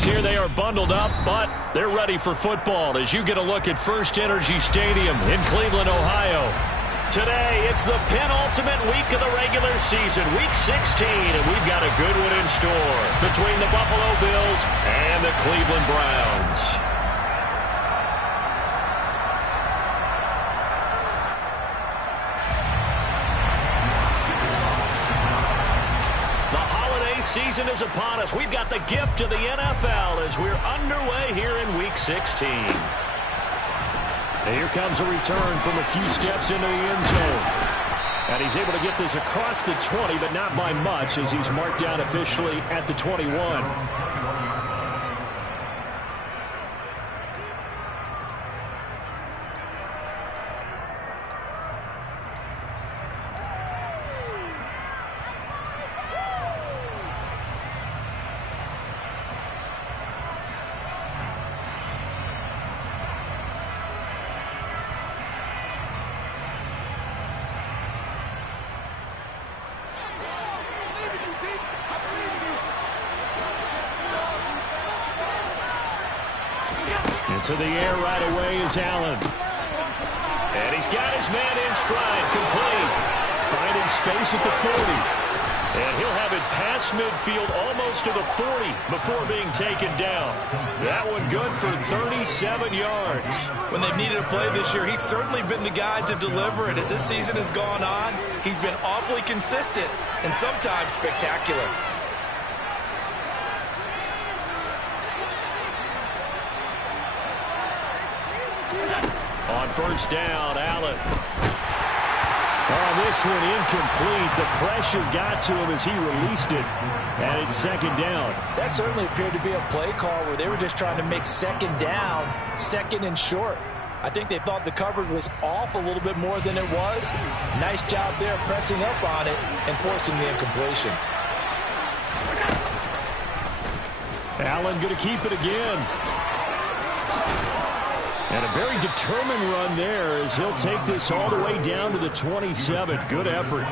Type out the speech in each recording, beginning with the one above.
teams here, they are bundled up, but they're ready for football as you get a look at First Energy Stadium in Cleveland, Ohio. Today, it's the penultimate week of the regular season, Week 16, and we've got a good one in store between the Buffalo Bills and the Cleveland Browns. Season is upon us. We've got the gift of the NFL as we're underway here in Week 16. And here comes a return from a few steps into the end zone. And he's able to get this across the 20, but not by much as he's marked down officially at the 21. Into the air right away is Allen. And he's got his man in stride, complete. Finding space at the 40. And he'll have it past midfield almost to the 40 before being taken down. That one good for 37 yards. When they've needed a play this year, he's certainly been the guy to deliver it. As this season has gone on, he's been awfully consistent and sometimes spectacular. On first down, Allen. Oh, this one incomplete. The pressure got to him as he released it. And it's second down. That certainly appeared to be a play call where they were just trying to make second down, second and short. I think they thought the coverage was off a little bit more than it was. Nice job there pressing up on it and forcing the incompletion. Allen going to keep it again. And a very determined run there as he'll take this all the way down to the 27. Good effort.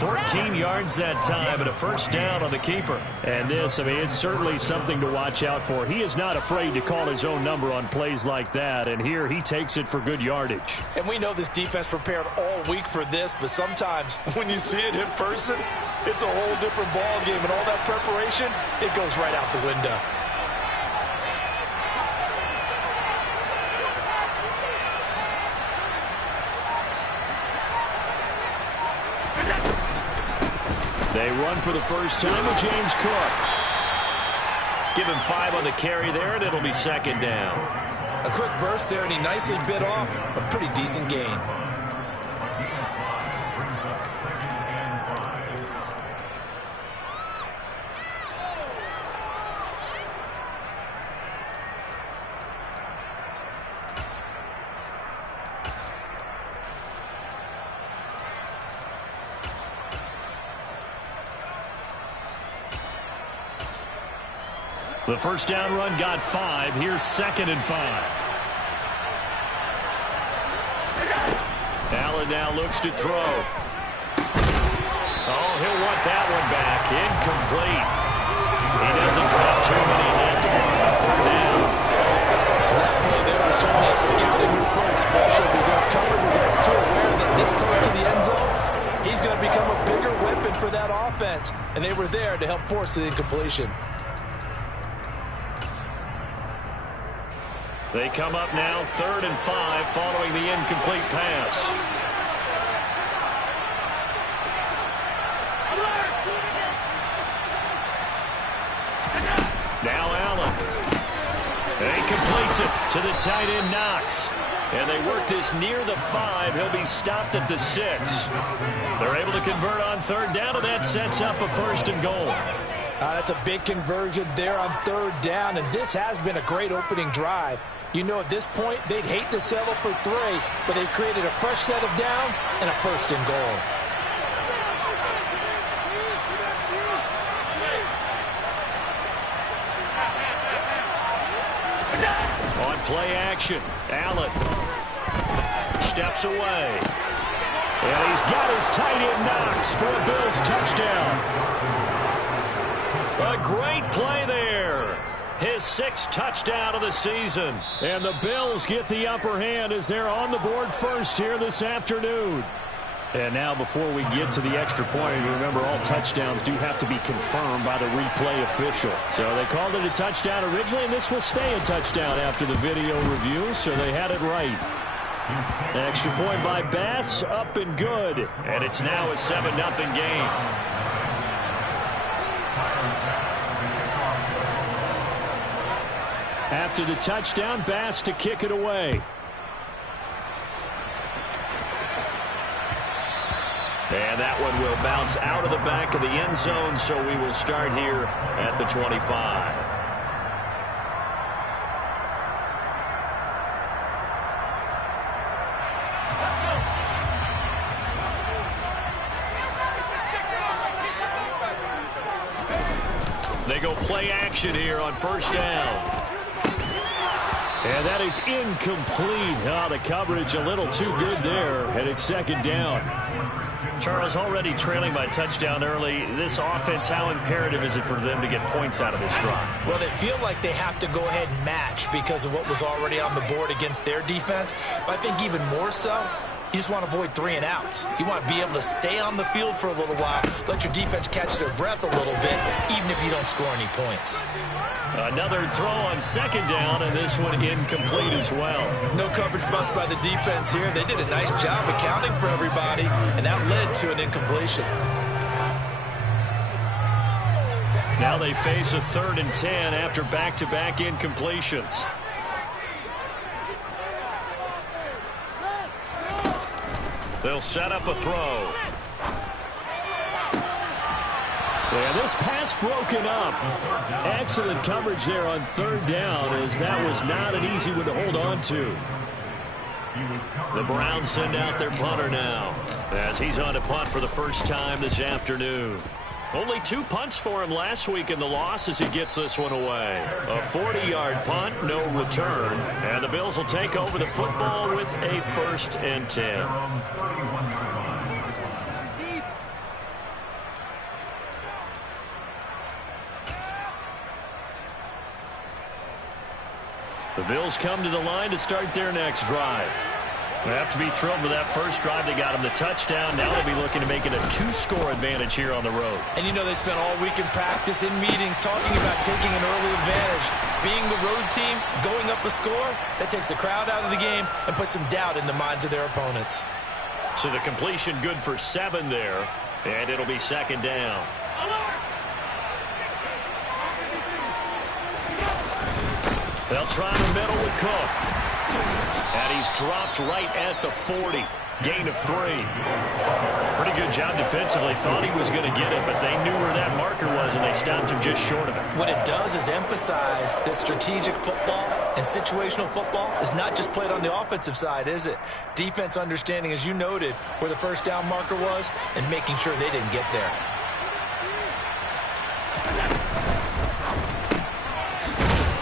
14 yards that time and a first down on the keeper. And this, I mean, it's certainly something to watch out for. He is not afraid to call his own number on plays like that. And here he takes it for good yardage. And we know this defense prepared all week for this, but sometimes when you see it in person, it's a whole different ball game. And all that preparation, it goes right out the window. They run for the first time with James Cook. Give him 5 on the carry there, and it'll be second down. A quick burst there, and he nicely bit off a pretty decent gain. The first down run got 5. Here's second and 5. Allen now looks to throw. Oh, he'll want that one back. Incomplete. He doesn't drop too many left on third down. That play there was certainly a scouting report special because coverage was too aware that this close to the end zone, he's going to become a bigger weapon for that offense. And they were there to help force the incompletion. They come up now, 3rd and 5, following the incomplete pass. Now Allen. And he completes it to the tight end, Knox. And they work this near the 5. He'll be stopped at the 6. They're able to convert on third down, and that sets up a 1st and goal. That's a big conversion there on third down, and this has been a great opening drive. You know, at this point, they'd hate to settle for 3, but they've created a fresh set of downs and a 1st and goal. On play action, Allen steps away. And he's got his tight end Knox for a Bills touchdown. A great play there. his 6th touchdown of the season. And the Bills get the upper hand as they're on the board first here this afternoon. And now before we get to the extra point, remember all touchdowns do have to be confirmed by the replay official. So they called it a touchdown originally, and this will stay a touchdown after the video review, so they had it right. Extra point by Bass, up and good. And it's now a 7-0 game. After the touchdown, Bass to kick it away. And that one will bounce out of the back of the end zone, so we will start here at the 25. They go play action here on first down. And that is incomplete. Oh, the coverage a little too good there, and it's second down. Charles, already trailing by touchdown early. This offense, how imperative is it for them to get points out of this drive? Well, they feel like they have to go ahead and match because of what was already on the board against their defense. But I think even more so, you just want to avoid 3 and outs. You want to be able to stay on the field for a little while, let your defense catch their breath a little bit, even if you don't score any points. Another throw on second down, and this one incomplete as well. No coverage bust by the defense here. They did a nice job accounting for everybody, and that led to an incompletion. Now they face a 3rd and 10 after back-to-back incompletions. They'll set up a throw. And this pass broken up. Excellent coverage there on 3rd down, as that was not an easy one to hold on to. The Browns send out their punter now, as he's on to punt for the first time this afternoon. Only 2 punts for him last week in the loss as he gets this one away. A 40-yard punt, no return. And the Bills will take over the football with a 1st and 10. The Bills come to the line to start their next drive. They have to be thrilled with that first drive. They got them the touchdown. Now they'll be looking to make it a 2-score advantage here on the road. And you know they spent all week in practice, in meetings, talking about taking an early advantage. Being the road team, going up a score, that takes the crowd out of the game and puts some doubt in the minds of their opponents. So the completion good for 7 there, and it'll be second down. They'll try the middle with Cook. And he's dropped right at the 40. Gain of 3. Pretty good job defensively. Thought he was going to get it, but they knew where that marker was, and they stopped him just short of it. What it does is emphasize that strategic football and situational football is not just played on the offensive side, is it? Defense understanding, as you noted, where the first down marker was and making sure they didn't get there.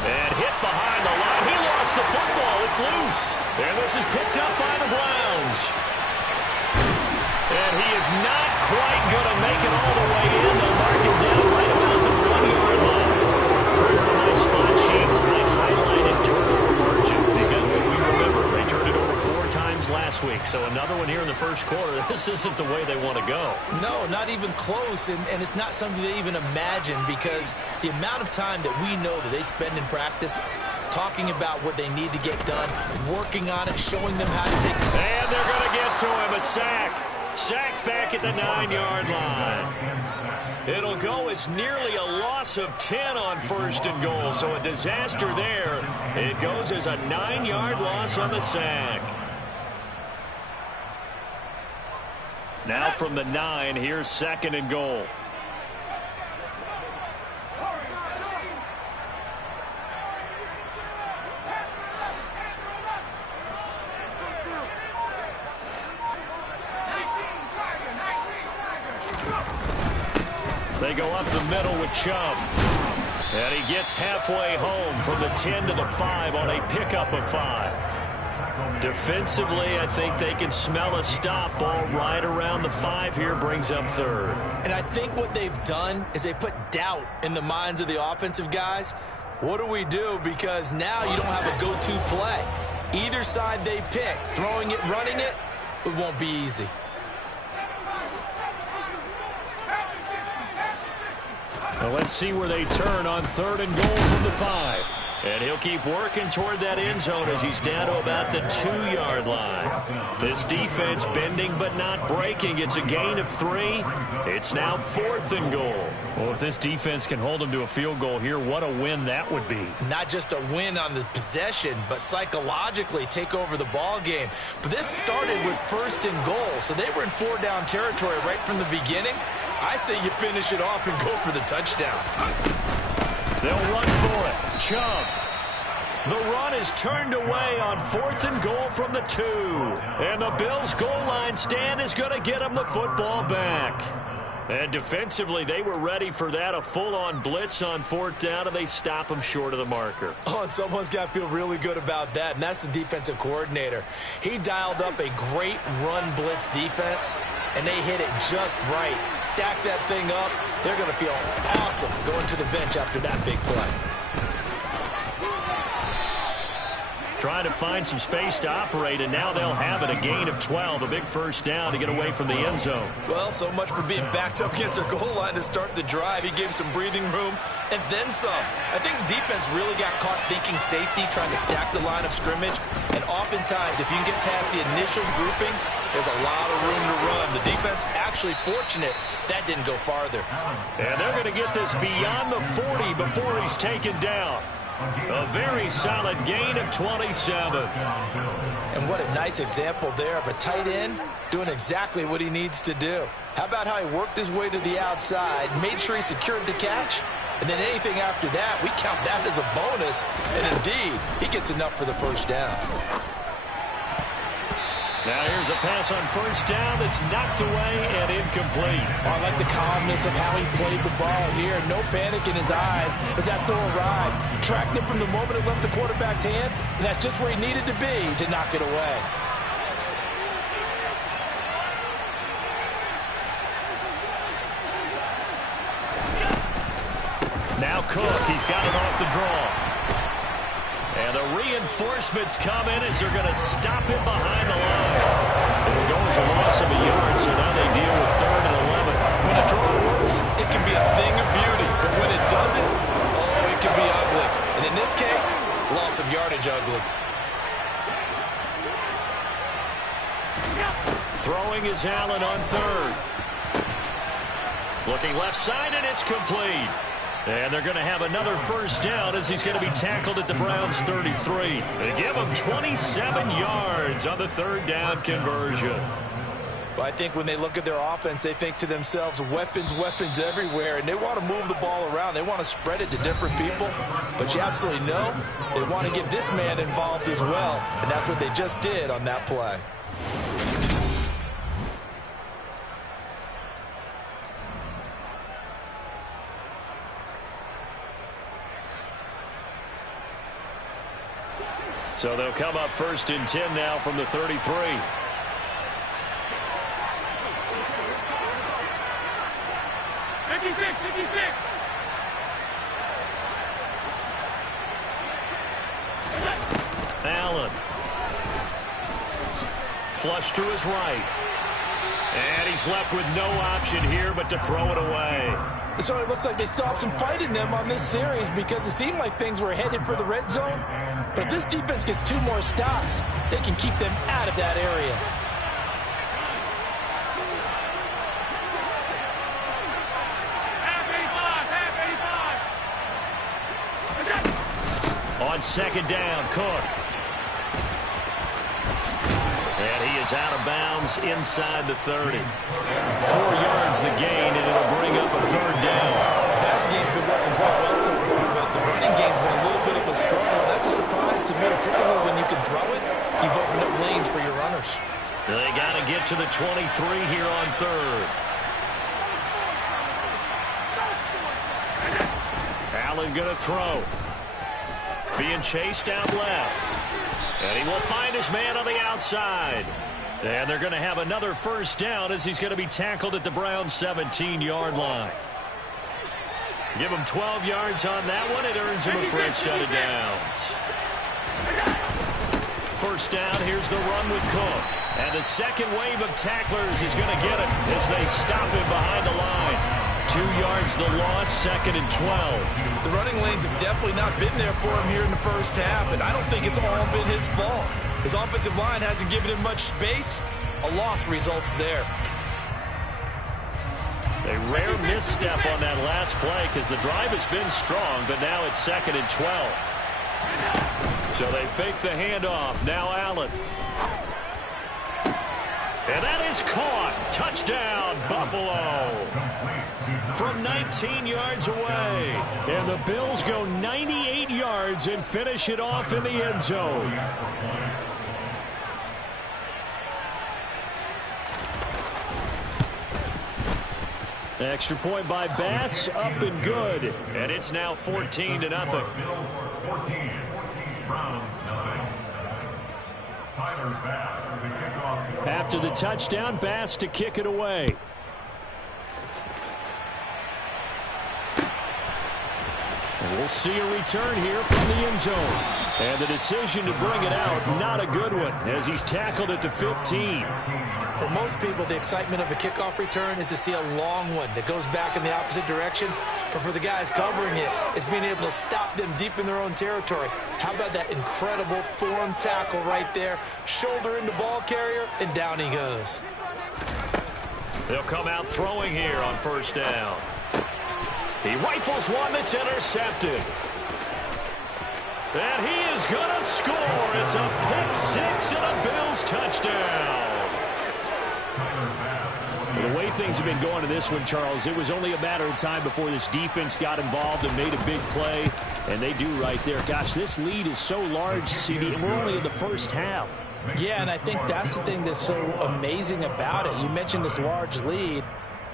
And hit behind the line. He lost the football. It's loose. And this is picked up by the Browns. And he is not quite going to make it all the way in. They'll mark him down right about the 1-yard line. Here on my spot sheets, I highlighted turnover margin because we remember they turned it over 4 times last week. So another one here in the first quarter. This isn't the way they want to go. No, not even close. And it's not something they even imagine, because the amount of time that we know that they spend in practice talking about what they need to get done, working on it, showing them how to take it. And they're going to get to him. A sack. Sacked back at the 9-yard line. It'll go as nearly a loss of 10 on 1st and goal. So a disaster there. It goes as a 9-yard loss on the sack. Now from the 9, here's 2nd and goal. They go up the middle with Chubb. And he gets halfway home from the 10 to the 5 on a pickup of 5. Defensively, I think they can smell a stop. Ball right around the 5 here, brings up 3rd. And I think what they've done is they put doubt in the minds of the offensive guys. What do we do? Because now you don't have a go-to play. Either side they pick, throwing it, running it, it won't be easy. Well, let's see where they turn on 3rd and goal from the 5. And he'll keep working toward that end zone as he's down to about the 2-yard line. This defense bending but not breaking. It's a gain of 3. It's now 4th and goal. Well, if this defense can hold them to a field goal here, what a win that would be. Not just a win on the possession, but psychologically take over the ball game. But this started with 1st and goal, so they were in 4-down territory right from the beginning. I say you finish it off and go for the touchdown. They'll run for it. Chubb. The run is turned away on 4th and goal from the 2. And the Bills' goal line stand is going to get them the football back. And defensively, they were ready for that. A full-on blitz on 4th down, and they stop them short of the marker. Oh, and someone's got to feel really good about that, and that's the defensive coordinator. He dialed up a great run blitz defense, and they hit it just right. Stack that thing up. They're going to feel awesome going to the bench after that big play. Trying to find some space to operate, and now they'll have it. A gain of 12, a big 1st down to get away from the end zone. Well, so much for being backed up against their goal line to start the drive. He gave some breathing room and then some. I think the defense really got caught thinking safety, trying to stack the line of scrimmage. And oftentimes, if you can get past the initial grouping, there's a lot of room to run. The defense actually fortunate that didn't go farther. And they're going to get this beyond the 40 before he's taken down. A very solid gain of 27. And what a nice example there of a tight end doing exactly what he needs to do. How about how he worked his way to the outside, made sure he secured the catch, and then anything after that, we count that as a bonus. And indeed, he gets enough for the 1st down. Now here's a pass on 1st down that's knocked away and incomplete. I like the calmness of how he played the ball here. No panic in his eyes as that throw arrived. Tracked it from the moment it left the quarterback's hand, and that's just where he needed to be to knock it away. Now Cook, he's got it off the draw. And the reinforcements come in as they're going to stop him behind the line. It'll go as a loss of a yard, so now they deal with 3rd and 11. When a draw works, it can be a thing of beauty. But when it doesn't, oh, it can be ugly. And in this case, loss of yardage ugly. Throwing is Allen on 3rd. Looking left side, and it's complete. And they're going to have another 1st down as he's going to be tackled at the Browns' 33. They give him 27 yards on the 3rd down conversion. Well, I think when they look at their offense, they think to themselves, weapons, weapons everywhere, and they want to move the ball around. They want to spread it to different people, but you absolutely know they want to get this man involved as well, and that's what they just did on that play. So they'll come up 1st and 10 now from the 33. 56, 56. Allen. Flush to his right. And he's left with no option here but to throw it away. So it looks like they still have some fight in them on this series because it seemed like things were headed for the red zone. But if this defense gets 2 more stops, they can keep them out of that area. On 2nd down, Cook. And he is out of bounds inside the 30. 4 yards the gain, and it'll bring up a 3rd down. The passing game's been working quite well so far, but the running game's been a little bit of a struggle. That's a surprise to me. Typically, when you can throw it, you've opened up lanes for your runners. They got to get to the 23 here on 3rd. Allen going to throw. Being chased out left. And he will find his man on the outside. And they're going to have another 1st down as he's going to be tackled at the Browns' 17-yard line. Give him 12 yards on that one. It earns him a fresh set of downs. First down, here's the run with Cook. And the second wave of tacklers is going to get him as they stop him behind the line. 2 yards the loss, 2nd and 12. The running lanes have definitely not been there for him here in the first half, and I don't think it's all been his fault. His offensive line hasn't given him much space. A loss results there. A rare misstep on that last play because the drive has been strong, but now it's 2nd and 12. So they fake the handoff. Now Allen. And that is caught. Touchdown, Buffalo. From 19 yards away. And the Bills go 98 yards and finish it off in the end zone. Extra point by Bass, up and good. And it's now 14-0. After the touchdown, Bass to kick it away. And we'll see a return here from the end zone. And the decision to bring it out, not a good one, as he's tackled at the 15. For most people, the excitement of a kickoff return is to see a long one that goes back in the opposite direction. But for the guys covering it, it's being able to stop them deep in their own territory. How about that incredible form tackle right there? Shoulder into ball carrier, and down he goes. They'll come out throwing here on first down. He rifles one that's intercepted. And he is going to score. It's a pick six and a Bills touchdown. The way things have been going to this one, Charles, it was only a matter of time before this defense got involved and made a big play. And they do right there. Gosh, this lead is so large, CD, and we're only in the first half. Yeah, and I think that's the thing that's so amazing about it. You mentioned this large lead.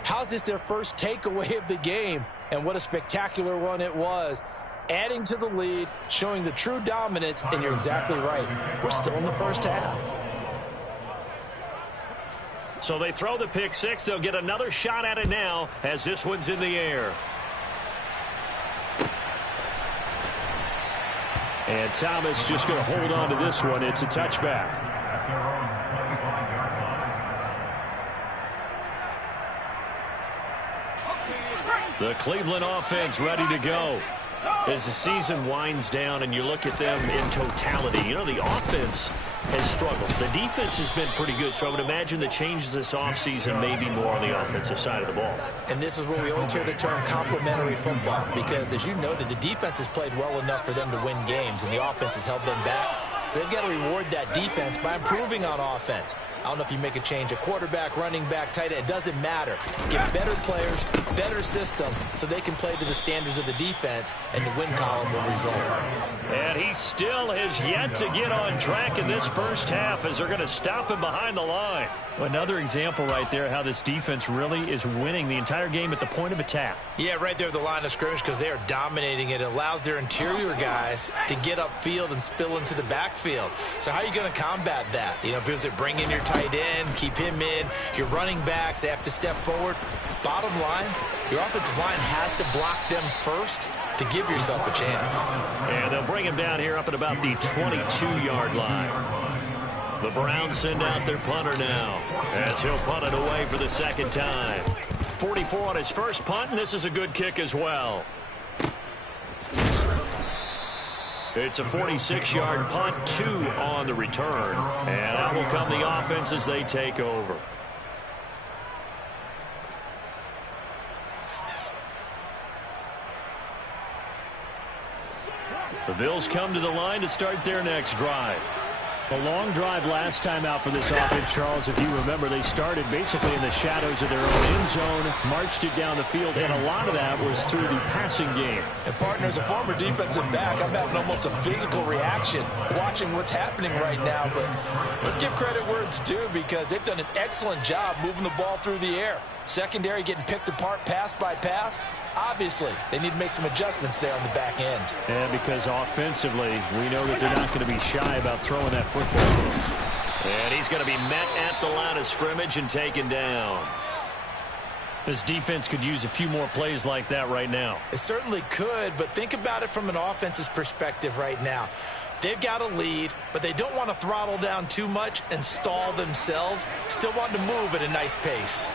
How's this their first takeaway of the game? And what a spectacular one it was. Adding to the lead, showing the true dominance, and you're exactly right. We're still in the first half. So they throw the pick six. They'll get another shot at it now as this one's in the air. And Thomas just going to hold on to this one. It's a touchback. The Cleveland offense ready to go. As the season winds down and you look at them in totality, you know, the offense has struggled. The defense has been pretty good, so I would imagine the changes this offseason may be more on the offensive side of the ball. And this is where we always hear the term complementary football, because as you noted, the defense has played well enough for them to win games, and the offense has held them back. So they've got to reward that defense by improving on offense. I don't know if you make a change, a quarterback, running back, tight end, it doesn't matter. Get better players, better system, so they can play to the standards of the defense, and the win column will result. And he still has yet to get on track in this first half as they're going to stop him behind the line. Another example right there how this defense really is winning the entire game at the point of attack. Yeah, right there at the line of scrimmage, because they are dominating it. It allows their interior guys to get upfield and spill into the backfield. So how are you going to combat that? You know, because they bring in your tight end, keep him in. Your running backs, they have to step forward. Bottom line, your offensive line has to block them first to give yourself a chance. And they'll bring him down here up at about the 22-yard line. The Browns send out their punter now as he'll punt it away for the second time. 44 on his first punt, and this is a good kick as well. It's a 46-yard punt, 2 on the return. And out will come the offense as they take over. The Bills come to the line to start their next drive. A long drive last time out for this offense, Charles. If you remember, they started basically in the shadows of their own end zone, marched it down the field, and a lot of that was through the passing game. And, partner, as a former defensive back, I'm having almost a physical reaction watching what's happening right now. But let's give credit where it's due, because they've done an excellent job moving the ball through the air. Secondary getting picked apart pass by pass. Obviously, they need to make some adjustments there on the back end. And because offensively, we know that they're not going to be shy about throwing that football. And he's going to be met at the line of scrimmage and taken down. This defense could use a few more plays like that right now. It certainly could, but think about it from an offense's perspective right now. They've got a lead, but they don't want to throttle down too much and stall themselves. Still want to move at a nice pace.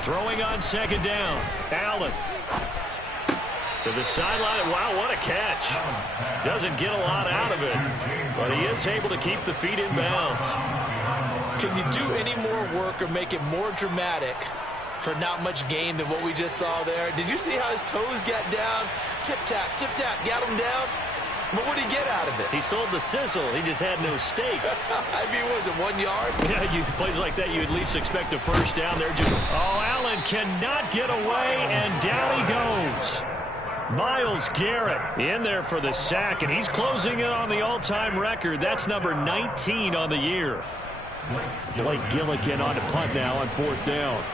Throwing on second down. Allen. To the sideline. Wow, what a catch. Doesn't get a lot out of it, but he is able to keep the feet in bounds. Can you do any more work or make it more dramatic for not much gain than what we just saw there? Did you see how his toes got down? Tip-tap, got him down. But what did he get out of it? He sold the sizzle. He just had no steak. I mean, was it 1 yard? Yeah, plays like that, you at least expect a first down there. Allen cannot get away, and down he goes. Myles Garrett in there for the sack, and he's closing in on the all-time record. That's number 19 on the year. Blake Gillikin on the punt now on fourth down.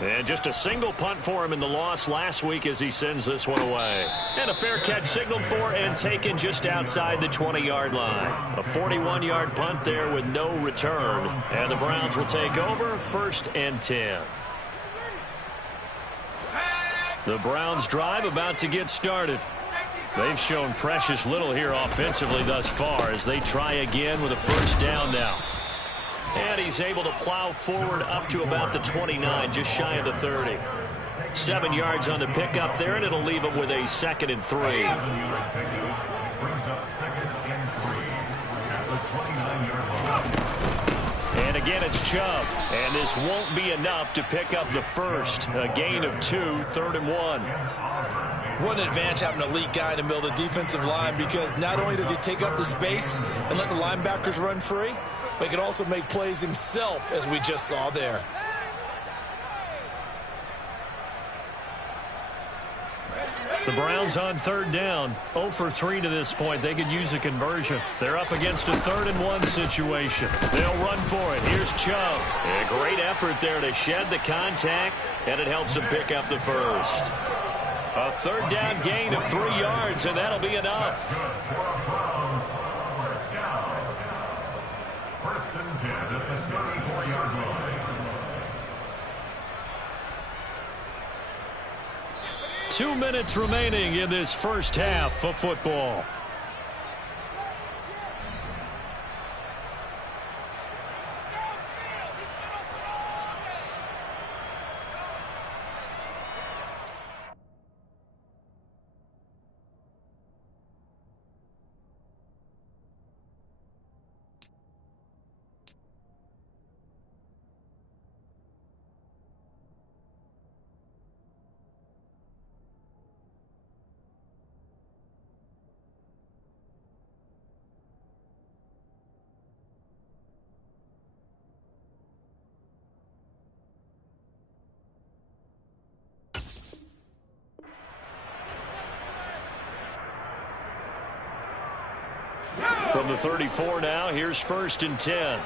And just a single punt for him in the loss last week as he sends this one away. And a fair catch signaled for and taken just outside the 20-yard line. A 41-yard punt there with no return. And the Browns will take over 1st and 10. The Browns drive about to get started. They've shown precious little here offensively thus far as they try again with a first down now. And he's able to plow forward up to about the 29, just shy of the 30. 7 yards on the pickup there, and it'll leave him with a 2nd and 3. And again, it's Chubb. And this won't be enough to pick up the first. A gain of 2, 3rd and 1. What an advantage having an elite guy in the middle of the defensive line, because not only does he take up the space and let the linebackers run free, but he can also make plays himself, as we just saw there. The Browns on 3rd down. 0 for 3 to this point. They could use a conversion. They're up against a 3rd and 1 situation. They'll run for it. Here's Chubb. A great effort there to shed the contact, and it helps him pick up the first. A 3rd down gain of 3 yards, and that'll be enough. 1st and 10 at the 34-yard line. Two minutes remaining in this first half of football. From the 34 now, here's 1st and 10.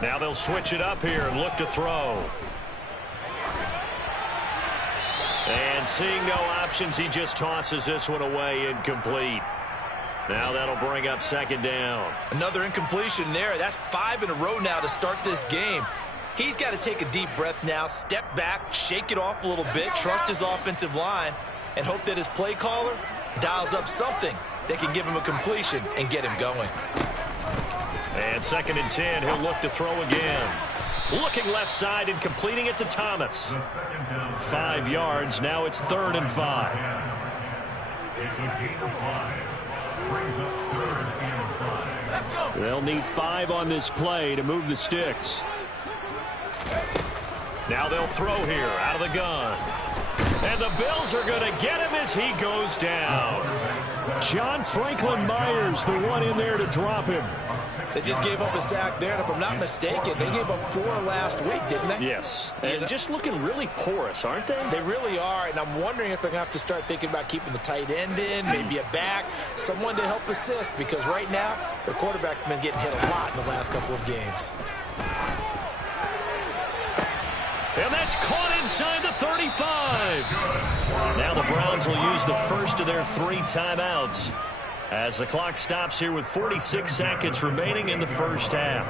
Now they'll switch it up here and look to throw. And seeing no options, he just tosses this one away, incomplete. Now that'll bring up 2nd down. Another incompletion there. That's 5 in a row now to start this game. He's got to take a deep breath now, step back, shake it off a little bit, trust his offensive line, and hope that his play caller dials up something that can give him a completion and get him going. And 2nd and 10, he'll look to throw again. Looking left side and completing it to Thomas. 5 yards, now it's 3rd and 5. They'll need 5 on this play to move the sticks. Now they'll throw here out of the gun. And the Bills are going to get him as he goes down. John Franklin Myers, the one in there to drop him. They just gave up a sack there, and if I'm not mistaken, they gave up 4 last week, didn't they? Yes. And just looking really porous, aren't they? They really are, and I'm wondering if they're going to have to start thinking about keeping the tight end in, maybe a back, someone to help assist, because right now, their quarterback's been getting hit a lot in the last couple of games. And that's caught inside the 35. Now the Browns will use the first of their 3 timeouts as the clock stops here with 46 seconds remaining in the first half.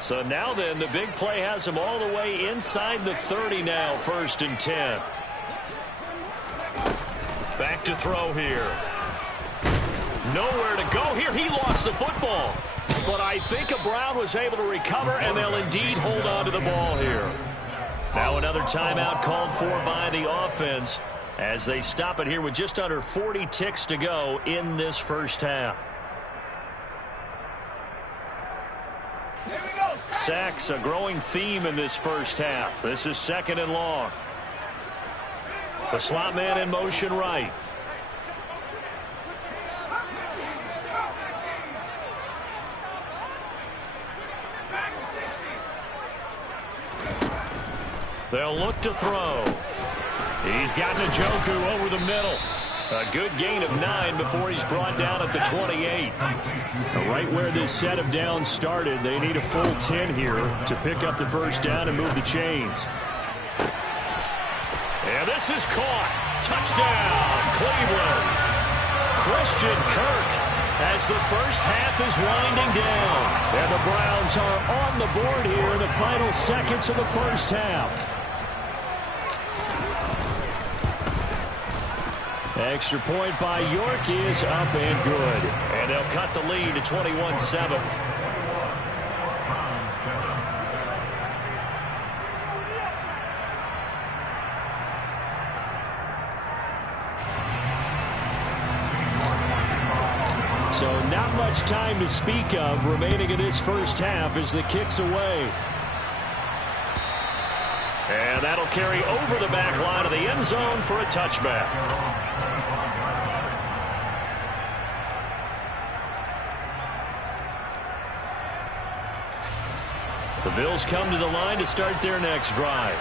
So now then, the big play has them all the way inside the 30 now, 1st and 10. Back to throw here. Nowhere to go here. He lost the football. But I think a Brown was able to recover, and they'll indeed hold on to the ball here. Now another timeout called for by the offense as they stop it here with just under 40 ticks to go in this first half. Sacks, a growing theme in this first half. This is 2nd and long. The slot man in motion right. They'll look to throw. He's got Njoku over the middle. A good gain of 9 before he's brought down at the 28. Right where this set of downs started, they need a full 10 here to pick up the first down and move the chains. And this is caught. Touchdown, Cleveland. Christian Kirk as the first half is winding down. And the Browns are on the board here in the final seconds of the first half. Extra point by York is up and good. And they'll cut the lead to 21-7. So not much time to speak of remaining in this first half as the kick's away. And that'll carry over the back line of the end zone for a touchback. The Bills come to the line to start their next drive.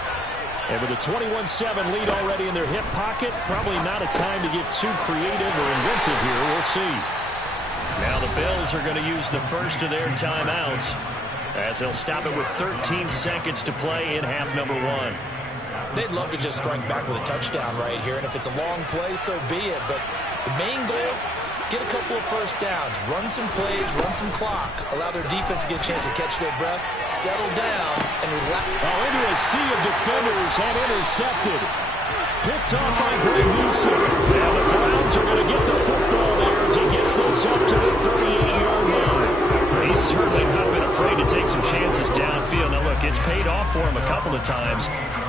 And with a 21-7 lead already in their hip pocket, probably not a time to get too creative or inventive here. We'll see. Now the Bills are going to use the first of their timeouts as they'll stop it with 13 seconds to play in half number 1. They'd love to just strike back with a touchdown right here, and if it's a long play, so be it. But the main goal, get a couple of first downs, run some plays, run some clock, allow their defense to get a chance to catch their breath, settle down, and relax. Oh, into a sea of defenders and intercepted. Picked off by Greg Newsom. And the Browns are going to get the football there as he gets this up to the 38-yard line. He's certainly not been afraid to take some chances downfield. Now, look, it's paid off for him a couple of times.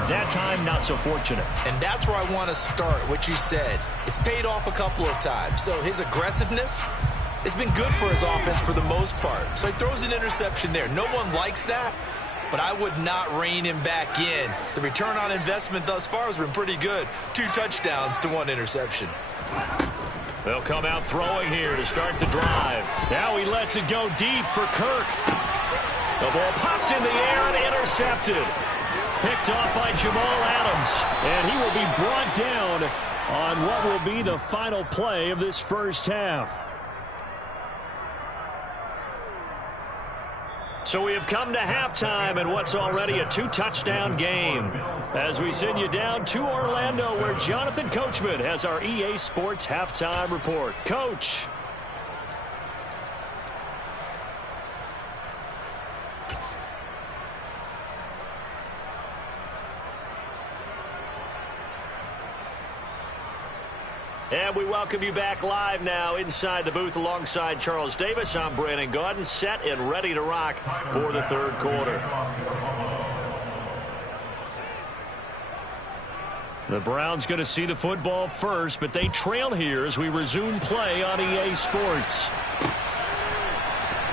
That time, not so fortunate. And that's where I want to start, what you said. It's paid off a couple of times. So his aggressiveness has been good for his offense for the most part. So he throws an interception there. No one likes that, but I would not rein him back in. The return on investment thus far has been pretty good. 2 touchdowns to 1 interception. They'll come out throwing here to start the drive. Now he lets it go deep for Kirk. The ball popped in the air and intercepted. Picked off by Jamal Adams. And he will be brought down on what will be the final play of this first half. So we have come to halftime in what's already a 2-touchdown game as we send you down to Orlando where Jonathan Coachman has our EA Sports halftime report. Coach. And we welcome you back live now inside the booth alongside Charles Davis. I'm Brandon Gaudin, set and ready to rock for the third quarter. The Browns going to see the football first, but they trail here as we resume play on EA Sports.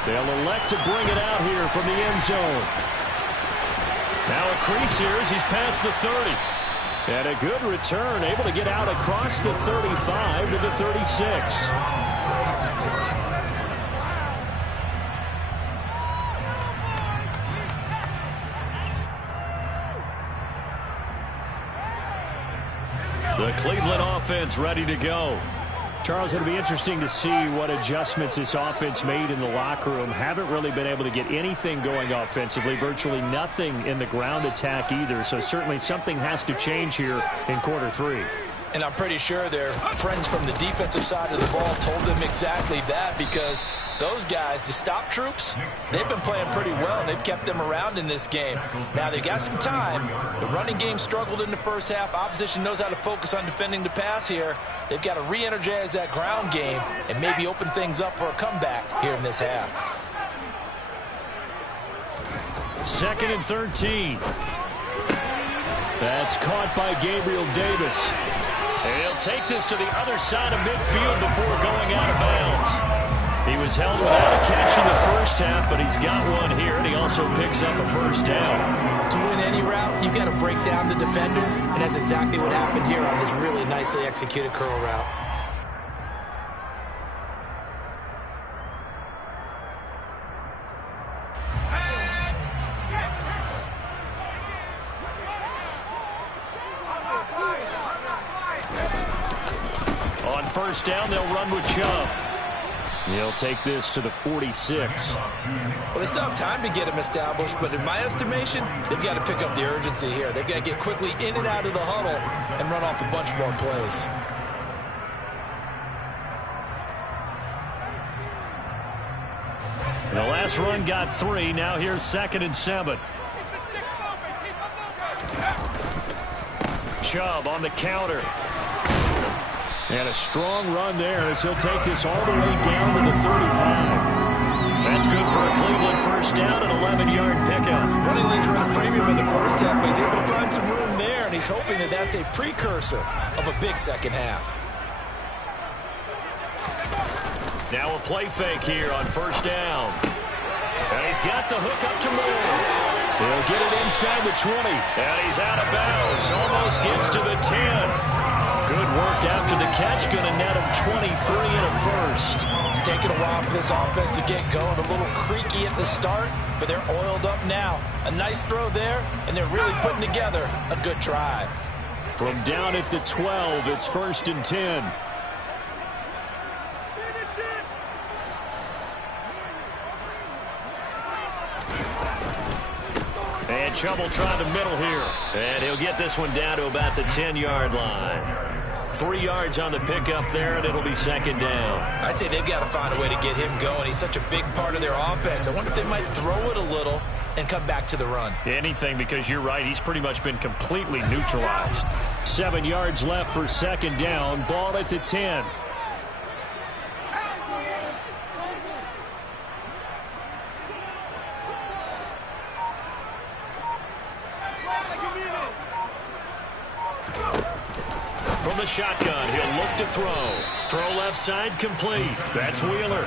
They'll elect to bring it out here from the end zone. Now a crease here as he's past the 30. And a good return, able to get out across the 35 to the 36. The Cleveland offense ready to go. Charles, it'll be interesting to see what adjustments this offense made in the locker room. Haven't really been able to get anything going offensively, virtually nothing in the ground attack either. So certainly something has to change here in quarter 3. And I'm pretty sure their friends from the defensive side of the ball told them exactly that, because those guys, the stop troops, they've been playing pretty well, and they've kept them around in this game. Now, they got some time. The running game struggled in the first half. Opposition knows how to focus on defending the pass here. They've got to re-energize that ground game and maybe open things up for a comeback here in this half. 2nd and 13. That's caught by Gabriel Davis. And he'll take this to the other side of midfield before going out of bounds. He was held without a catch in the first half, but he's got one here, and he also picks up a first down. To win any route, you've got to break down the defender, and that's exactly what happened here on this really nicely executed curl route. First down, they'll run with Chubb. He'll take this to the 46. Well, they still have time to get him established, but in my estimation, they've got to pick up the urgency here. They've got to get quickly in and out of the huddle and run off a bunch more plays. The last run got 3. Now here's 2nd and 7. Chubb on the counter. And a strong run there as he'll take this all the way down to the 35. That's good for a Cleveland first down, an 11-yard pickup. Running lanes were at a premium in the first half, but he's able to find some room there, and he's hoping that that's a precursor of a big second half. Now a play fake here on first down. And he's got the hook up to Moore. He'll get it inside the 20. And he's out of bounds. Almost gets to the 10. Good work after the catch. Going to net him 23 and a first. It's taken a while for this offense to get going. A little creaky at the start, but they're oiled up now. A nice throw there, and they're really putting together a good drive. From down at the 12, it's 1st and 10. And Chubb will try the middle here. And he'll get this one down to about the 10-yard line. 3 yards on the pickup there, and it'll be 2nd down. I'd say they've got to find a way to get him going. He's such a big part of their offense. I wonder if they might throw it a little and come back to the run. Anything, because you're right. He's pretty much been completely neutralized. 7 yards left for 2nd down. Ball at the 10. From the shotgun, he'll look to throw. Throw left side, complete. That's Wheeler.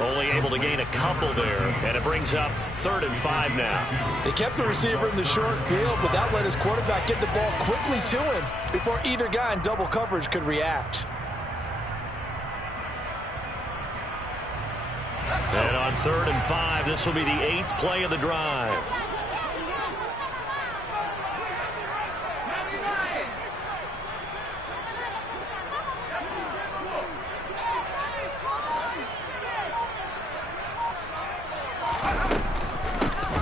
Only able to gain a couple there, and it brings up 3rd and 5 now. They kept the receiver in the short field, but that let his quarterback get the ball quickly to him before either guy in double coverage could react. And on 3rd and 5, this will be the 8th play of the drive.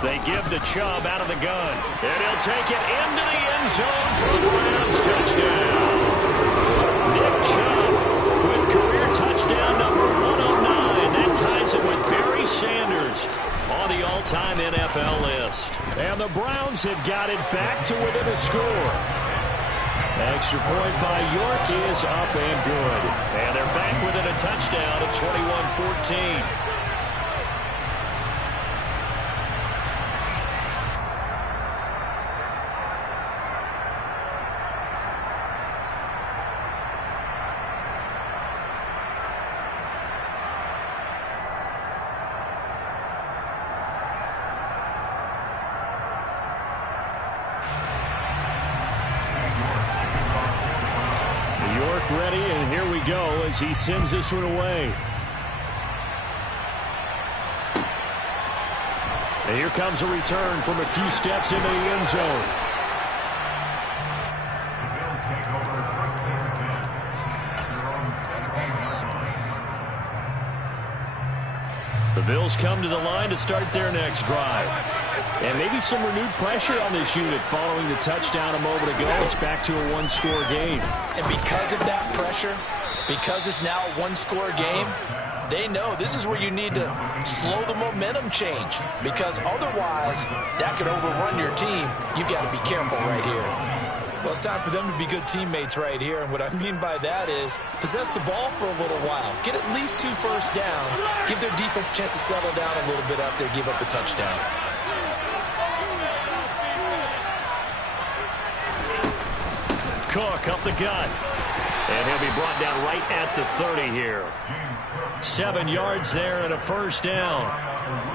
They give to Chubb out of the gun. And he'll take it into the end zone for a Browns touchdown. Nick Chubb with career touchdown number 109. That ties it with Barry Sanders on the all-time NFL list. And the Browns have got it back to within a score. Extra point by York is up and good. And they're back within a touchdown at 21-14. Ready, and here we go as he sends this one away. And here comes a return from a few steps into the end zone. The Bills come to the line to start their next drive. And maybe some renewed pressure on this unit following the touchdown a moment ago. It's back to a one-score game. And because of that pressure, because it's now a one-score game, they know this is where you need to slow the momentum change, because otherwise that could overrun your team. You've got to be careful right here. Well, it's time for them to be good teammates right here, and what I mean by that is possess the ball for a little while. Get at least 2 first downs. Give their defense a chance to settle down a little bit after they give up a touchdown. Cook up the gut. And he'll be brought down right at the 30 here. 7 yards there and a first down.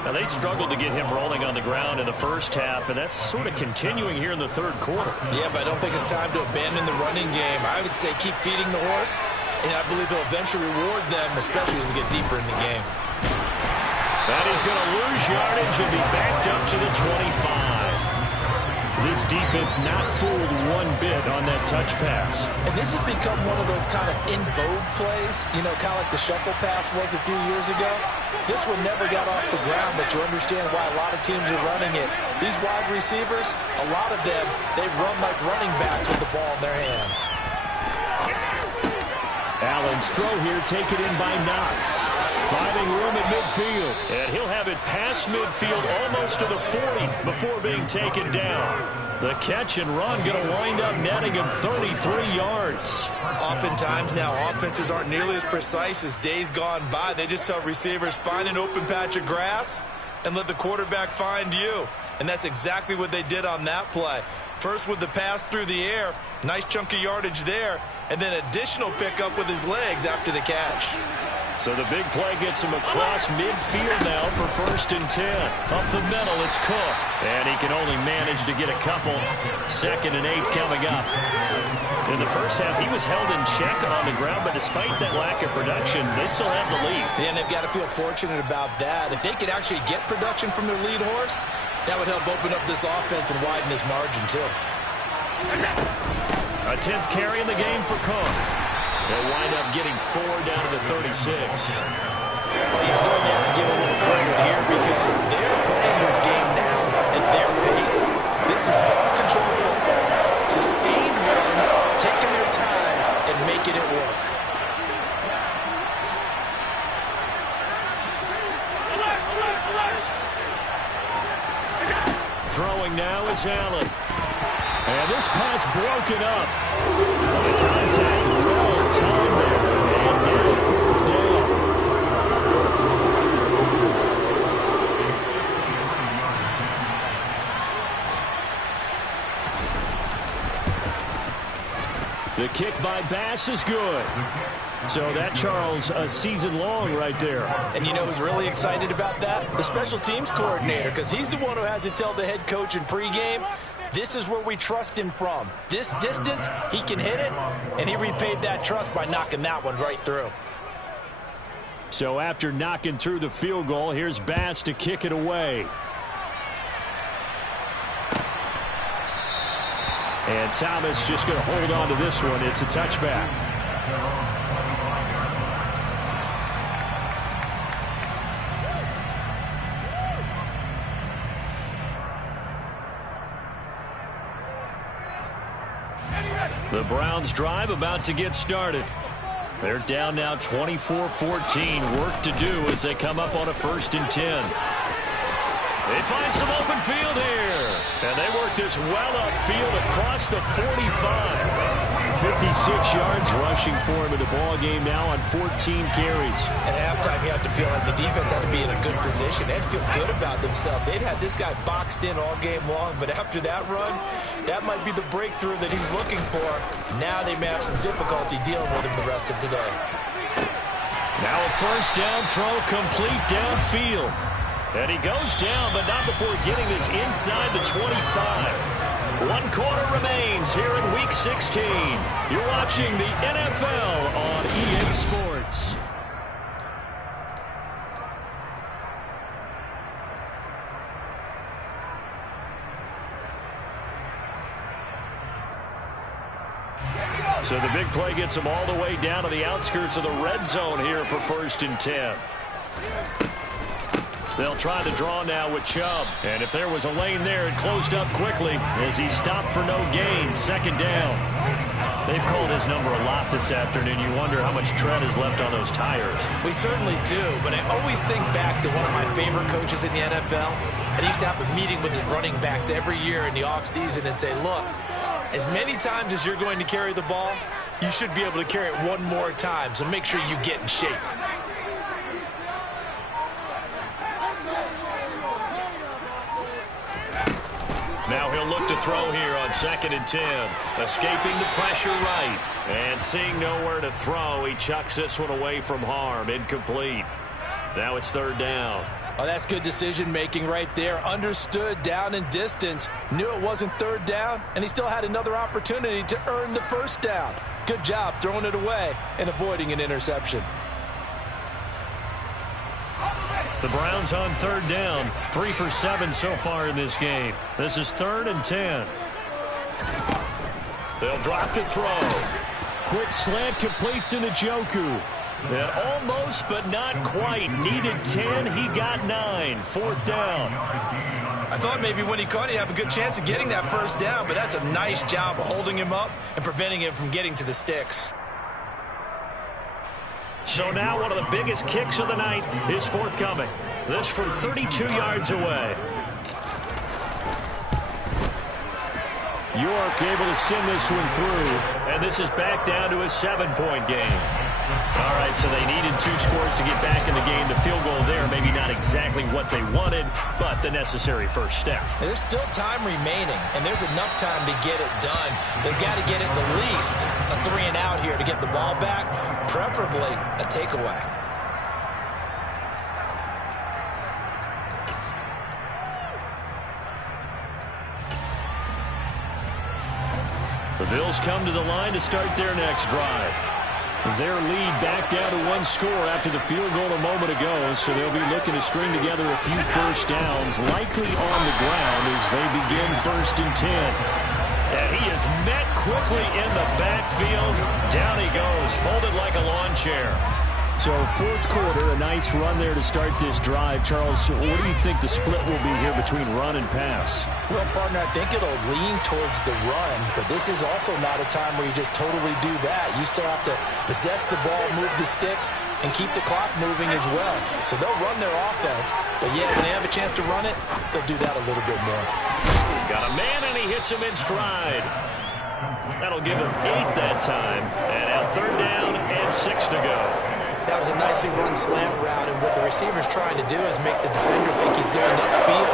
Now, they struggled to get him rolling on the ground in the first half, and that's sort of continuing here in the third quarter. Yeah, but I don't think it's time to abandon the running game. I would say keep feeding the horse, and I believe he'll eventually reward them, especially as we get deeper in the game. That is going to lose yardage and be backed up to the 25. This defense not fooled one bit on that touch pass. And this has become one of those kind of in vogue plays, you know, kind of like the shuffle pass was a few years ago. This one never got off the ground, but you understand why a lot of teams are running it. These wide receivers, a lot of them, they run like running backs with the ball in their hands. Allen's throw here taken in by Knox. Finding room at midfield. And he'll have it past midfield almost to the 40 before being taken down. The catch and run going to wind up netting him 33 yards. Oftentimes now offenses aren't nearly as precise as days gone by. They just tell receivers, find an open patch of grass and let the quarterback find you. And that's exactly what they did on that play. First with the pass through the air, nice chunk of yardage there, and then additional pickup with his legs after the catch. So the big play gets him across midfield now for 1st and 10. Up the middle, it's Cook. And he can only manage to get a couple. 2nd and 8 coming up. In the first half, he was held in check on the ground, but despite that lack of production, they still have the lead. And they've got to feel fortunate about that. If they could actually get production from their lead horse, that would help open up this offense and widen this margin too. A 10th carry in the game for Cook. They'll wind up getting 4 down to the 36. Well, you certainly have to give a little credit here because they're playing this game now at their pace. This is ball control football. Sustained runs, taking their time, and making it work. Throwing now is Allen. And this pass broken up. The contact well timed there. And now 4th down. The kick by Bass is good. So that, Charles, a season long right there. And you know who's really excited about that? The special teams coordinator, because he's the one who has to tell the head coach in pregame, this is where we trust him from. This distance, he can hit it, and he repaid that trust by knocking that one right through. So after knocking through the field goal, here's Bass to kick it away. And Thomas just going to hold on to this one. It's a touchback. The Browns drive about to get started. They're down now 24-14. Work to do as they come up on a 1st and 10. They find some open field here. And they work this well upfield across the 45. 56 yards rushing for him in the ball game now on 14 carries. At halftime, you have to feel like the defense had to be in a good position. They had to feel good about themselves. They'd had this guy boxed in all game long, but after that run, that might be the breakthrough that he's looking for. Now they may have some difficulty dealing with him the rest of today. Now a 1st down throw complete downfield. And he goes down, but not before getting this inside the 25. 1 quarter remains here in Week 16. You're watching the NFL on EA Sports. So the big play gets him all the way down to the outskirts of the red zone here for 1st and 10. They'll try to draw now with Chubb. And if there was a lane there, it closed up quickly as he stopped for no gain. Second down. They've called his number a lot this afternoon. You wonder how much tread is left on those tires. We certainly do, but I always think back to one of my favorite coaches in the NFL. And he used to have a meeting with his running backs every year in the offseason and say, look, as many times as you're going to carry the ball, you should be able to carry it one more time, so make sure you get in shape. Now he'll look to throw here on 2nd and 10. Escaping the pressure right. And seeing nowhere to throw, he chucks this one away from harm. Incomplete. Now it's 3rd down. Oh, that's good decision-making right there. Understood down and distance. Knew it wasn't 3rd down, and he still had another opportunity to earn the 1st down. Good job throwing it away and avoiding an interception. The Browns on 3rd down. 3 for 7 so far in this game. This is 3rd and 10. They'll drop to throw. Quick slant completes into Njoku. And almost, but not quite. Needed 10. He got 9. 4th down. I thought maybe when he caught it, he'd have a good chance of getting that 1st down, but that's a nice job of holding him up and preventing him from getting to the sticks. So now one of the biggest kicks of the night is forthcoming. This from 32 yards away. York able to send this one through, and this is back down to a 7-point game. All right, so they needed 2 scores to get back in the game. The field goal there, maybe not exactly what they wanted, but the necessary first step. There's still time remaining, and there's enough time to get it done. They've got to get at the least a 3-and-out here to get the ball back, preferably a takeaway. The Bills come to the line to start their next drive. Their lead back down to 1 score after the field goal a moment ago, so they'll be looking to string together a few first downs, likely on the ground as they begin 1st and 10. And he is met quickly in the backfield. Down he goes, folded like a lawn chair. So 4th quarter, a nice run there to start this drive. Charles, what do you think the split will be here between run and pass? Well, partner, I think it'll lean towards the run, but this is also not a time where you just totally do that. You still have to possess the ball, move the sticks, and keep the clock moving as well. So they'll run their offense, but yeah, when they have a chance to run it, they'll do that a little bit more. Got a man, and he hits him in stride. That'll give him 8 that time. And now 3rd down and 6 to go. That was a nicely run slant route, and what the receiver's trying to do is make the defender think he's going upfield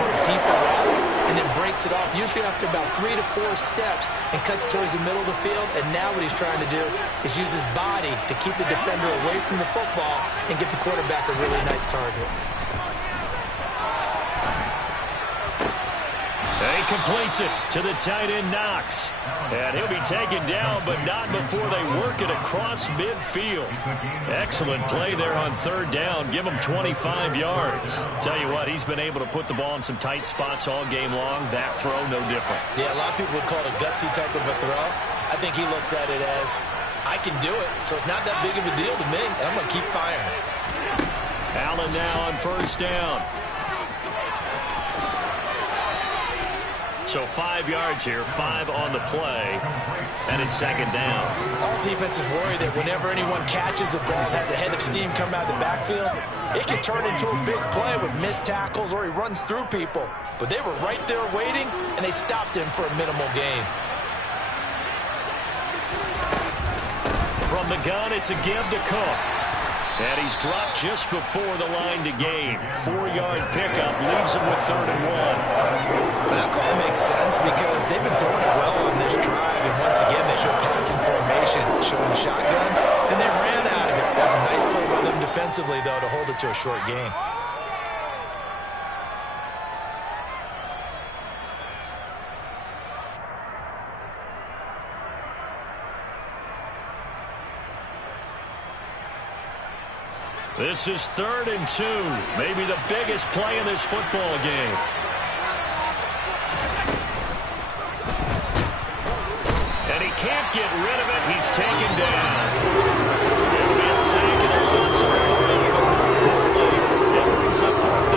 for a deeper route, and then breaks it off, usually after about 3 to 4 steps, and cuts towards the middle of the field. And now what he's trying to do is use his body to keep the defender away from the football and get the quarterback a really nice target. And he completes it to the tight end, Knox. And he'll be taken down, but not before they work it across midfield. Excellent play there on 3rd down. Give him 25 yards. Tell you what, he's been able to put the ball in some tight spots all game long. That throw, no different. Yeah, a lot of people would call it a gutsy type of a throw. I think he looks at it as, I can do it, so it's not that big of a deal to me, and I'm going to keep firing. Allen now on 1st down. So 5 yards here, 5 on the play, and it's 2nd down. All defenses worry that whenever anyone catches the ball and has a head of steam come out of the backfield, it can turn into a big play with missed tackles or he runs through people. But they were right there waiting, and they stopped him for a minimal gain. From the gun, it's a give to Cook. And he's dropped just before the line to gain. 4-yard pickup leaves him with 3rd and 1. That call makes sense because they've been throwing it well on this drive, and once again they show passing formation, showing the shotgun, and they ran out of it. That was a nice play by them defensively, though, to hold it to a short gain. This is 3rd and 2, maybe the biggest play in this football game. And he can't get rid of it. He's taken down. It'll be a sack and a loss of 3. It brings up 4th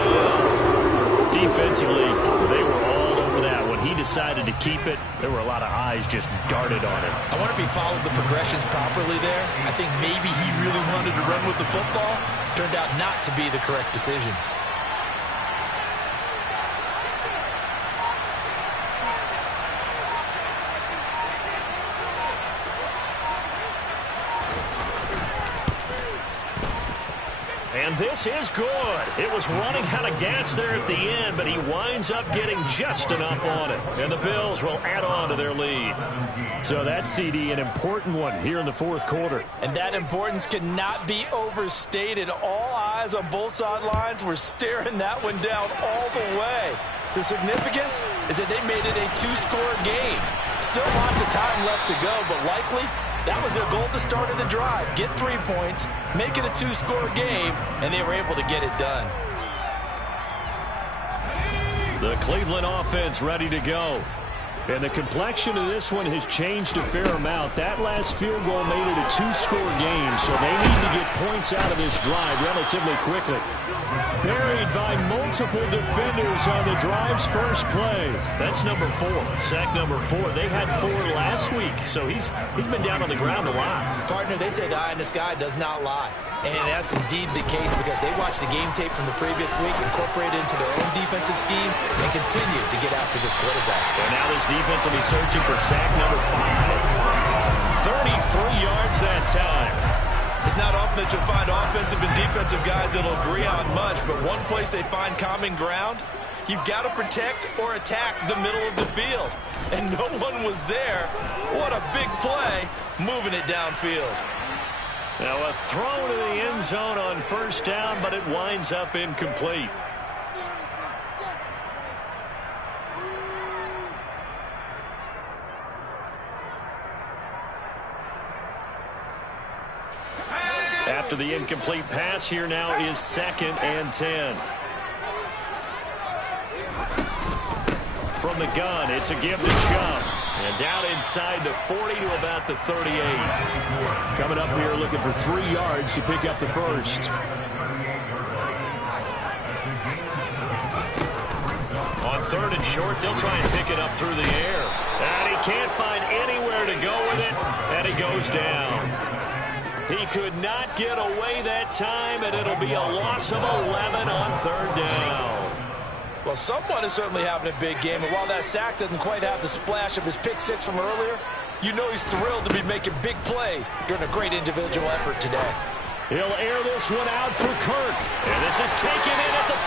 defensively, they were all over that. When he decided to keep it, there were a lot of eyes just darted on it. I wonder if he followed the progressions properly there. I think maybe he really wanted to run with the football. Turned out not to be the correct decision. And this is good. It was running out of gas there at the end, but he winds up getting just enough on it. And the Bills will add on to their lead. So that CD, an important one here in the fourth quarter. And that importance cannot be overstated. All eyes on both sidelines were staring that one down all the way. The significance is that they made it a two-score game. Still lots of time left to go, but likely that was their goal at the start of the drive. Get 3 points, make it a two-score game, and they were able to get it done. The Cleveland offense ready to go. And the complexion of this one has changed a fair amount. That last field goal made it a two-score game, so they need to get points out of this drive relatively quickly. Buried by multiple defenders on the drive's first play. That's number 4, sack number 4. They had 4 last week, so he's been down on the ground a lot. Partner, they say the eye in the sky does not lie. And that's indeed the case because they watched the game tape from the previous week, incorporated into their own defensive scheme, and continued to get after this quarterback. And now this defense will be searching for sack number 5. 33 yards that time. It's not often that you'll find offensive and defensive guys that'll agree on much, but one place they find common ground, you've got to protect or attack the middle of the field. And no one was there. What a big play, moving it downfield. Now a throw to the end zone on first down, but it winds up incomplete. After the incomplete pass, here now is 2nd and 10. From the gun, it's a give to Chubb. And down inside the 40 to about the 38. Coming up here looking for 3 yards to pick up the first. On 3rd and short, they'll try and pick it up through the air. And he can't find anywhere to go with it, and he goes down. He could not get away that time, and it'll be a loss of 11 on 3rd down. Well, someone is certainly having a big game, and while that sack doesn't quite have the splash of his pick 6 from earlier, you know he's thrilled to be making big plays during a great individual effort today. He'll air this one out for Kirk, and this is taken in at the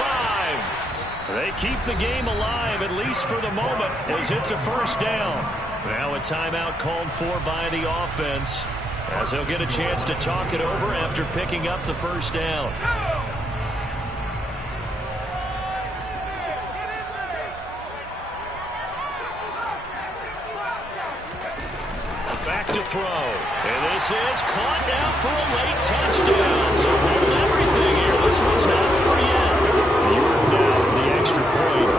5. They keep the game alive, at least for the moment, as it's a first down. Now a timeout called for by the offense, as he'll get a chance to talk it over after picking up the first down. Back to throw. And this is caught now for a late touchdown. So hold everything here. This one's not over yet. York down for the extra point.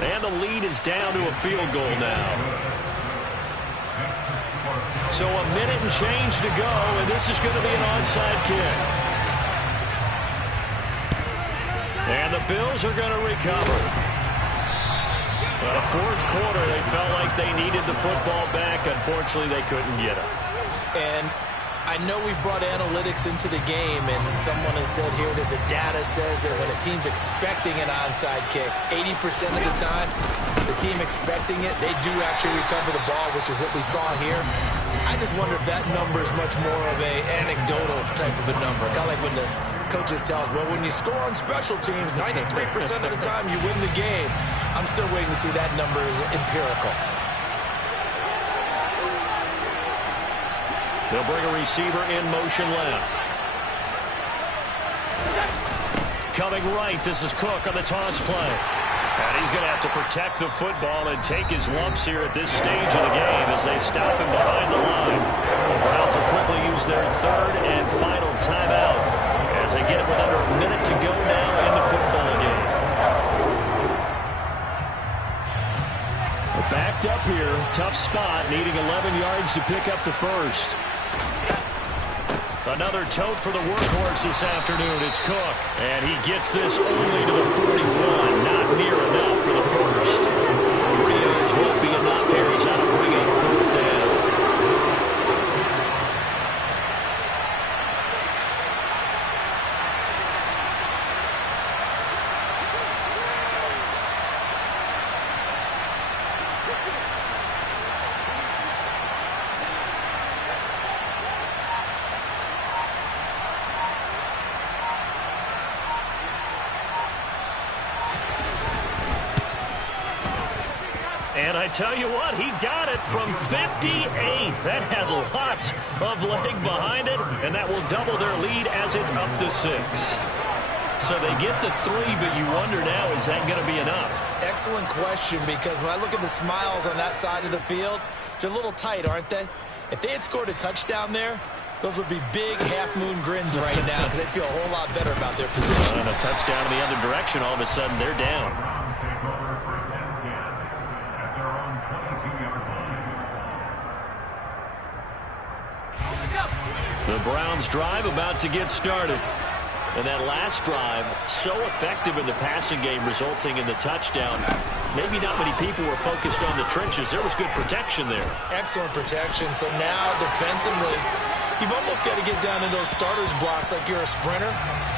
And the lead is down to a field goal now. So a minute and change to go, and this is going to be an onside kick. And the Bills are going to recover. But a fourth quarter, they felt like they needed the football back. Unfortunately, they couldn't get it. And I know we brought analytics into the game, and someone has said here that the data says that when a team's expecting an onside kick, 80% of the time, the team expecting it, they do actually recover the ball, which is what we saw here. I just wonder if that number is much more of a anecdotal type of a number. Kind of like when the coaches tell us, well, when you score on special teams, 93% of the time you win the game. I'm still waiting to see that number is empirical. They'll bring a receiver in motion left. Coming right, this is Cook on the toss play. And he's going to have to protect the football and take his lumps here at this stage of the game as they stop him behind the line. The Browns will quickly use their 3rd and final timeout as they get it with under a minute to go now in the football game. We're backed up here, tough spot, needing 11 yards to pick up the first. Another tote for the workhorse this afternoon. It's Cook. And he gets this only to the 41. Not near enough for the first. 3 yards won't be enough here as how to bring it 4th down. And I tell you what, he got it from 58. That had lots of leg behind it, and that will double their lead as it's up to 6. So they get the 3, but you wonder now, is that going to be enough? Excellent question, because when I look at the smiles on that side of the field, they're a little tight, aren't they? If they had scored a touchdown there, those would be big half-moon grins right now because they'd feel a whole lot better about their position. And a touchdown in the other direction, all of a sudden they're down. The Browns drive about to get started. And that last drive, so effective in the passing game, resulting in the touchdown. Maybe not many people were focused on the trenches. There was good protection there. Excellent protection. So now defensively, you've almost got to get down in those starters blocks like you're a sprinter.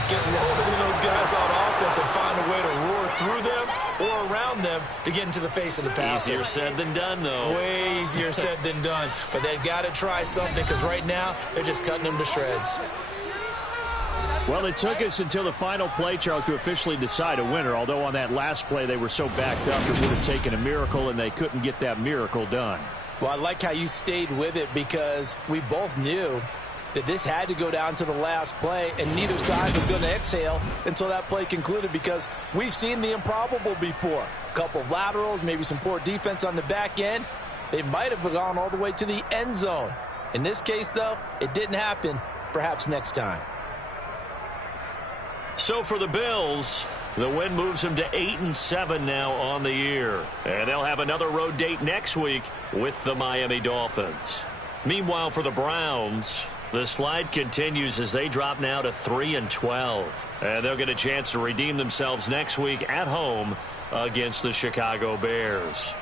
Get lower than those guys on offense and find a way to roar through them or around them to get into the face of the passer. Easier said than done, though. Way easier said than done. But they've got to try something because right now they're just cutting them to shreds. Well, it took us until the final play, Charles, to officially decide a winner, although on that last play they were so backed up it would have taken a miracle, and they couldn't get that miracle done. Well, I like how you stayed with it because we both knew that this had to go down to the last play, and neither side was going to exhale until that play concluded because we've seen the improbable before. A couple of laterals, maybe some poor defense on the back end. They might have gone all the way to the end zone. In this case, though, it didn't happen. Perhaps next time. So for the Bills, the win moves them to 8-7 now on the year. And they'll have another road date next week with the Miami Dolphins. Meanwhile, for the Browns, the slide continues as they drop now to 3-12. And they'll get a chance to redeem themselves next week at home against the Chicago Bears.